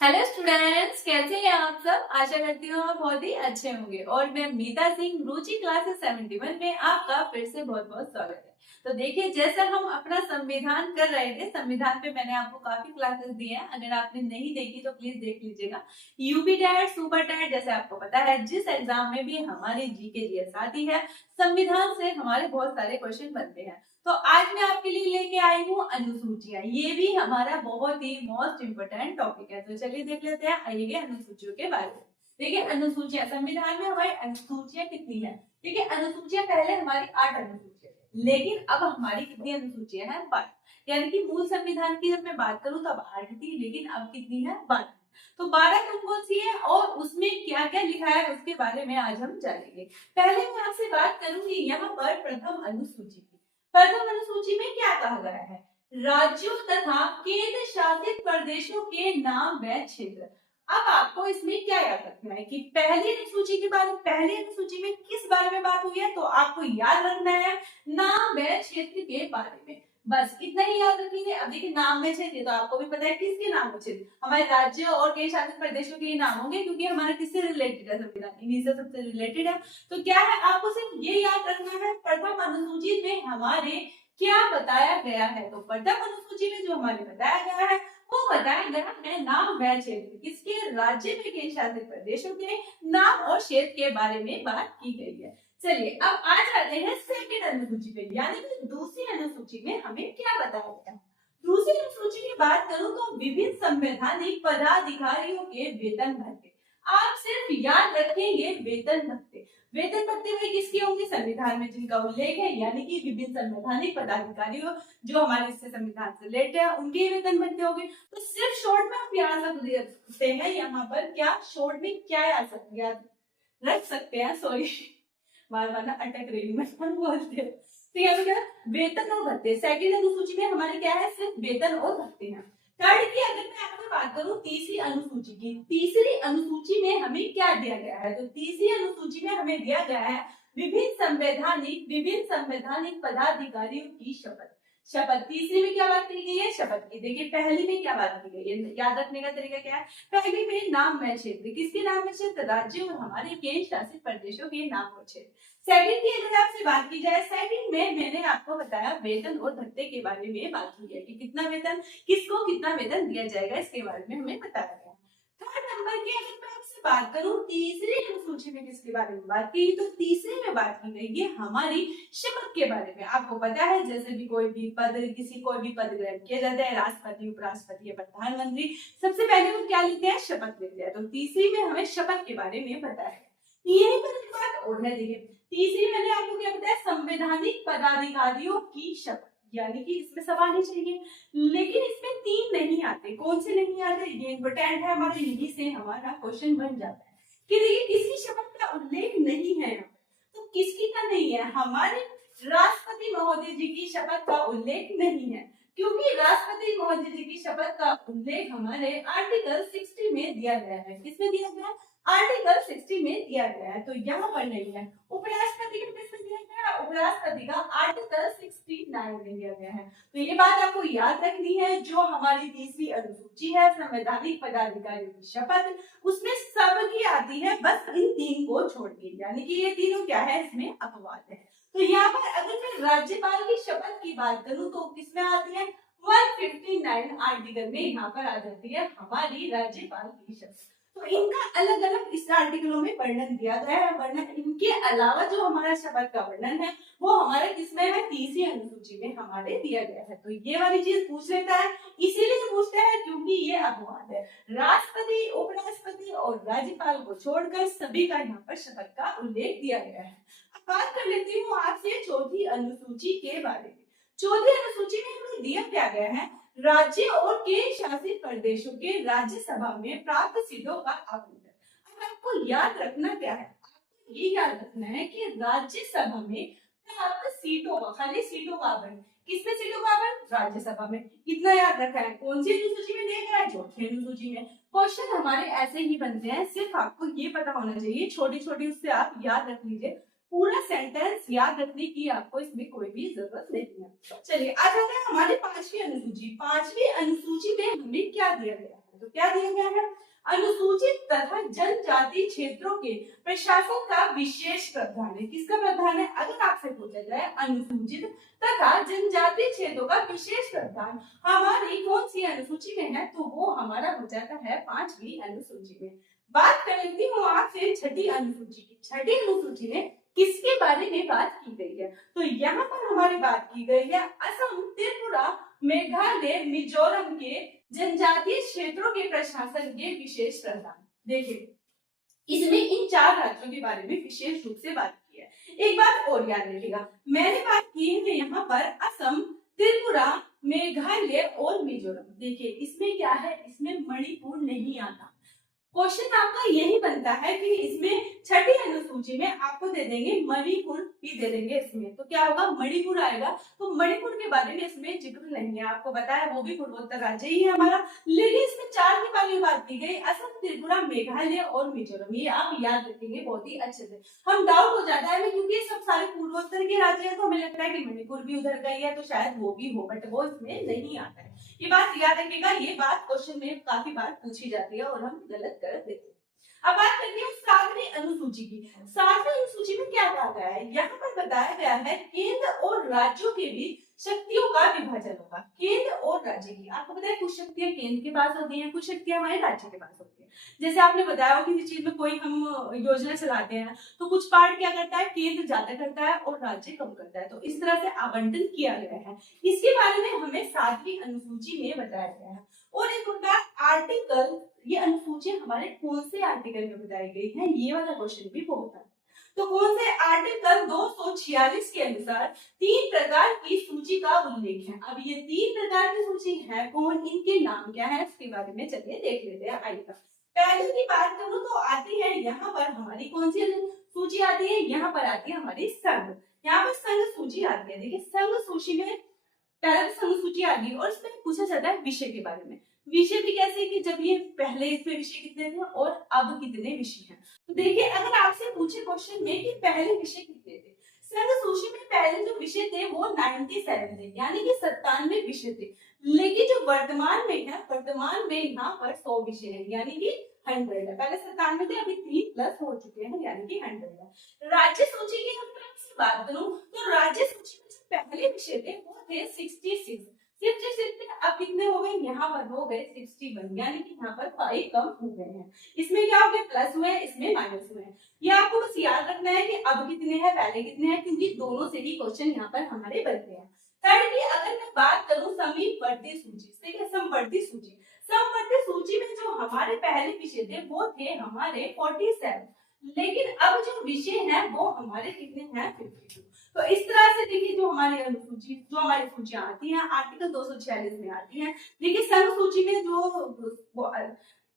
Hello students, कैसे हैं आप सब। आशा करती हूँ आप बहुत ही अच्छे होंगे। और मैं मीता सिंह, रुचि क्लासेस 71 में आपका फिर से बहुत बहुत स्वागत है। तो देखिए, जैसा हम अपना संविधान कर रहे थे, संविधान पे मैंने आपको काफी क्लासेस दी हैं। अगर आपने नहीं देखी तो प्लीज देख लीजिएगा। यूपी टेट, सुपर टेट, जैसे आपको पता है जिस एग्जाम में भी हमारी जीके जीएस आती है, संविधान से हमारे बहुत सारे क्वेश्चन बनते हैं। तो आज मैं आपके लिए लेके आई हूँ अनुसूचियां। ये भी हमारा बहुत ही मोस्ट इम्पोर्टेंट टॉपिक है। तो चलिए देख लेते हैं, आइए अनुसूचियों के बारे में। देखिए, अनुसूचियां, संविधान में हमारी अनुसूचियां कितनी है। देखिए, अनुसूचियां पहले हमारी 8 अनुसूचियां थी, लेकिन अब हमारी कितनी अनुसूचियां हैं, 12। यानी कि मूल संविधान की जब मैं बात करूं तब 8 थी, लेकिन अब कितनी है, 12। तो 12 कौन कौन सी है और उसमें क्या क्या लिखा है उसके बारे में आज हम जानेंगे। पहले मैं आपसे बात करूंगी यहाँ पर प्रथम अनुसूची की। प्रथम अनुसूची में क्या कहा गया है, राज्यों तथा केंद्र शासित प्रदेशों के नाम व क्षेत्र। अब आपको इसमें क्या याद रखना है कि पहली अनुसूची के बारे में, पहली अनुसूची में किस बारे में बात हुई है, तो आपको याद रखना है नाम व क्षेत्र के बारे में। बस इतना ही याद रखेंगे। अब देखिए, नाम में क्षेत्र, तो आपको भी पता है किसके नाम में क्षेत्र, हमारे राज्य और केंद्र शासित प्रदेशों के नाम होंगे, क्योंकि हमारा किससे रिलेटेड है, संविधान इन्हीं से सबसे रिलेटेड है। तो क्या है, आपको सिर्फ ये याद रखना है प्रथम अनुसूची में हमारे क्या बताया गया है। तो प्रथम अनुसूची में जो हमारे बताया गया है वो बताया गया है नाम व क्षेत्र, किसके, राज्य में केंद्र शासित प्रदेशों के नाम और क्षेत्र के बारे में बात की गई है। चलिए अब आ जाते हैं सेकंड अनुसूची पे, यानी कि दूसरी अनुसूची में हमें क्या बताया गया है। दूसरी अनुसूची की बात करूं तो विभिन्न संवैधानिक पदाधिकारियों के वेतन भत्ते। आप सिर्फ याद रखेंगे वेतन भत्ते। वेतन भत्ते में किसके होंगे, संविधान में जिनका उल्लेख है, यानी कि विभिन्न संवैधानिक पदाधिकारियों जो हमारे इससे संविधान से रिलेटेड है उनके वेतन भत्ते होंगे। तो सिर्फ शॉर्ट में आप याद रख सकते हैं यहाँ पर, क्या शॉर्ट में क्या याद रख सकते हैं, सॉरी बार बार ना अटक रही हूँ मैं बोलते हैं। तो यहाँ पे क्या, वेतन और भत्ते। सेकंड अनुसूची में हमारे क्या है, सिर्फ वेतन और भत्ते हैं। थर्ड की अगर मैं आपसे बात करूं तीसरी अनुसूची की, तीसरी अनुसूची में हमें क्या दिया गया है, तो तीसरी अनुसूची में हमें दिया गया है विभिन्न संवैधानिक पदाधिकारियों की शपथ। शपथ तीसरी में क्या बात की गई है, शपथ की। देखिए, पहली में क्या बात की गई है, याद रखने का तरीका क्या है। पहली में नाम में क्षेत्र, किसके नाम में क्षेत्र, राज्य और हमारे केंद्र शासित प्रदेशों के नाम और क्षेत्र। सेकंड की अगर आपसे बात की जाए, सेकंड में मैंने आपको बताया वेतन और भत्ते के बारे में बात हुई है कि कितना वेतन, किसको कितना वेतन दिया जाएगा, इसके बारे में हमें बताया गया। थर्ड नंबर की अगर मैं आपसे बात करूं तीसरी अनुसूची में किसके बारे में बात की, तो तीसरे में बात की गई है हमारी शपथ के बारे में। आपको पता है जैसे भी कोई भी पद, किसी कोई भी पद ग्रहण किया जाता है, राष्ट्रपति, उपराष्ट्रपति या प्रधानमंत्री, सबसे पहले वो क्या लेते हैं, शपथ लेते हैं। तो तीसरी में हमें शपथ के बारे में बताया। यही पर एक बात और है, देखिए तीसरी मैंने आपको क्या बताया, संवैधानिक पदाधिकारियों की शपथ, यानी कि इसमें सब आने चाहिए, लेकिन इसमें 3 नहीं आते। कौन से नहीं आते, ये इंपोर्टेंट है हमारे, यही से हमारा क्वेश्चन बन जाता है कि देखिए किसी शब्द का उल्लेख नहीं है। तो किसकी का नहीं है, हमारे राष्ट्रपति महोदय जी की शपथ का उल्लेख नहीं है, क्योंकि राष्ट्रपति महोदय जी की शपथ का उल्लेख हमारे आर्टिकल 60 में दिया गया है। किसमें दिया गया है, आर्टिकल 60 में दिया गया है, तो यहाँ पर नहीं है। उपराष्ट्रपति का किसमें दिया गया है, उपराष्ट्रपति का आर्टिकल 69 में दिया गया है। तो ये बात आपको याद रखनी है, जो हमारी तीसरी अनुसूची है संवैधानिक पदाधिकारियों की शपथ, उसमें सबकी आती है, बस इन 3 को छोड़ के, यानी कि ये तीनों क्या है, इसमें अपवाद है। तो यहाँ पर अगर मैं राज्यपाल की शपथ की बात करूं तो किसमें आती है, 159 आर्टिकल में यहाँ पर आ जाती है हमारी राज्यपाल की शपथ। तो इनका अलग अलग इस आर्टिकलों में वर्णन दिया गया है। वर्णन इनके अलावा जो हमारा शपथ का वर्णन है वो हमारे किसमें है, तीसरी अनुसूची में हमारे दिया गया है। तो ये वाली चीज पूछ लेता है, इसीलिए पूछता है क्योंकि ये अपवाद है। राष्ट्रपति, उपराष्ट्रपति और राज्यपाल को छोड़कर सभी का यहाँ पर शपथ का उल्लेख दिया गया है। अब बात कर लेती हूँ आपसे चौथी अनुसूची के बारे में। चौथी अनुसूची में हमें दिया क्या गया है, राज्य और केंद्र शासित प्रदेशों के राज्यसभा में प्राप्त सीटों का आवंटन। अब आपको याद रखना क्या है, आपको ये याद रखना है कि राज्यसभा में प्राप्त सीटों का, खाली सीटों का आवंटन, किसमें सीटों का आवंटन, राज्यसभा में। कितना याद रखा है, कौन सी अनुसूची में दिया गया है, चौथी अनुसूची में। क्वेश्चन हमारे ऐसे ही बनते हैं, सिर्फ आपको ये पता होना चाहिए, छोटी छोटी उससे आप याद रख लीजिए, पूरा सेंटेंस याद रखने की आपको इसमें कोई भी जरूरत नहीं है। चलिए आ जाते हैं हमारे पांचवी अनुसूची। पांचवी अनुसूची में हमें क्या दिया गया है? तो क्या दिया गया है? अनुसूचित तथा जनजाति क्षेत्रों के प्रशासन का विशेष प्रावधान है। किसका प्रावधान है? अगर आपसे पूछा जाए अनुसूचित तथा जनजाति क्षेत्रों का विशेष प्रावधान हमारी कौन सी अनुसूची में है? तो वो हमारा हो जाता है पांचवी अनुसूची में। बात कर लेती हूँ आपसे छठी अनुसूची की। छठी अनुसूची में किसके बारे में बात की गई है? तो यहाँ पर हमारी बात की गई है असम, त्रिपुरा, मेघालय, मिजोरम के जनजातीय क्षेत्रों के प्रशासन के विशेष प्रावधान। देखिए इसमें इन चार राज्यों के बारे में विशेष रूप से बात की है। एक बात और याद रखिएगा, मैंने बात की है यहाँ पर असम, त्रिपुरा, मेघालय और मिजोरम। देखिए इसमें क्या है? इसमें मणिपुर नहीं आता। क्वेश्चन आपका यही बनता है कि इसमें छठी अनुसूची में आपको दे देंगे मणिपुर भी दे देंगे इसमें, तो क्या होगा? मणिपुर आएगा। तो मणिपुर के बारे में इसमें जिक्र नहीं है, आपको बताया वो भी पूर्वोत्तर राज्य ही है हमारा। लेकिन इसमें चार के बारे में बात की गई, असम, त्रिपुरा, मेघालय और मिजोरम। ये आप याद रखेंगे बहुत ही अच्छे से। हम डाउट हो जाता है क्योंकि सब सारे पूर्वोत्तर के राज्य है, तो हमें लगता है कि मणिपुर भी उधर का ही है, तो शायद वो भी हो, बट वो इसमें नहीं आता है। ये बात याद रखिएगा, ये बात क्वेश्चन में काफी बार पूछी जाती है और हम गलत कर देते हैं। अब बात करते हैं सातवीं अनुसूची की। सातवीं अनुसूची में क्या कहा गया है? यहाँ पर बताया गया है केंद्र और राज्यों के बीच शक्तियों का विभाजन होगा। केंद्र और राज्य की, आपको पता है कुछ शक्तियां केंद्र के पास होती हैं, कुछ शक्तियां हमारे राज्य के पास होती हैं। जैसे आपने बताया किसी चीज में कोई हम योजना चलाते हैं तो कुछ पार्ट क्या करता है? केंद्र ज्यादा करता है और राज्य कम करता है, तो इस तरह से आवंटन किया गया है। इसके बारे में हमें सातवीं अनुसूची में बताया गया है। और एक होता है आर्टिकल, ये अनुसूची हमारे कौन से आर्टिकल में बताई गई है? ये वाला क्वेश्चन भी बहुत है। तो कौन से आर्टिकल 246 के अनुसार तीन प्रकार की सूची का उल्लेख है। अब ये तीन प्रकार की सूची है कौन, इनके नाम क्या है, इसके बारे में चलिए देख लेते हैं। आइए पहले की बात करूं तो आती है यहाँ पर हमारी कौन सी सूची आती है? यहाँ पर आती है हमारी संघ। यहाँ पर संघ सूची आती है। देखिए संघ सूची में पहले संघ सूची आ गई और इसमें पूछा जाता है विषय के बारे में। विषय भी कैसे कि जब ये पहले इसमें विषय कितने थे और अब कितने विषय हैं। तो देखिए अगर आपसे पूछे क्वेश्चन में कि पहले विषय कितने थे, संघ सूची में पहले जो विषय थे वो 97 थे, यानी कि 97 विषय थे। लेकिन जो वर्तमान में है, वर्तमान में यहाँ पर 100 विषय है, यानी कि 100 है। पहले 97 थे, अभी 3 प्लस हो चुके हैं, यानी कि 100 है। राज्य सूची की हम बात करूं तो राज्य सूची में जो पहले विषय थे वो थे 66। 66 अब कितने हो गए? यहाँ पर हो गए 61, यानी कि यहाँ पर 5 कम हो गए हैं। इसमें क्या हो गया? प्लस हुए, इसमें माइनस हुए हैं। ये आपको बस याद रखना है कि अब कितने हैं, पहले कितने हैं, क्योंकि दोनों से ही क्वेश्चन यहाँ पर हमारे बनते हैं। थर्ड की अगर मैं बात करूं समीपवर्ती सूची, ठीक है, समवर्ती सूची। समवर्ती सूची में जो हमारे पहले विषय थे वो थे हमारे 47, लेकिन अब जो विषय है वो हमारे कितने हैं? 52। तो इस तरह से देखिए जो हमारी अनुसूची, जो हमारी सूचियां आती हैं आर्टिकल 246 में आती हैं। देखिए संघ सूची में जो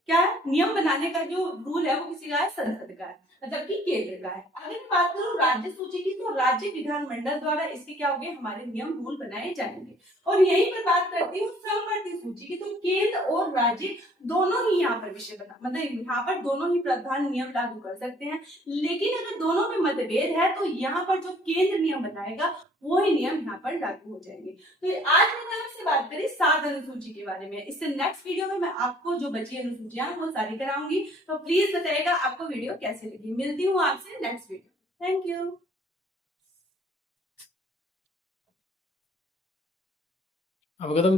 क्या नियम बनाने का जो रूल है वो किसी का है? संसद का है, मतलब कि केंद्र का है। अगर मैं बात करूं राज्य सूची की तो राज्य विधानमंडल द्वारा इसके क्या होंगे? हमारे नियम रूल बनाए जाएंगे। और यहीं पर बात करती हूँ समवर्ती सूची की, तो केंद्र और राज्य दोनों ही यहाँ पर विषय बना, मतलब यहाँ पर दोनों ही प्रधान नियम लागू कर सकते हैं। लेकिन अगर दोनों में मतभेद है तो यहाँ पर जो केंद्र नियम बनाएगा वो ही नियम यहाँ पर लागू हो जाएंगे। तो आज मैंने आपसे बात करी 7 अनुसूची के बारे में। इससे नेक्स्ट वीडियो में मैं आपको जो बची अनुसूचियां वो सारी कराऊंगी। तो प्लीज बताइएगा आपको वीडियो कैसे लगी। मिलती हूँ आपसे नेक्स्ट वीडियो। Thank you. अवगतम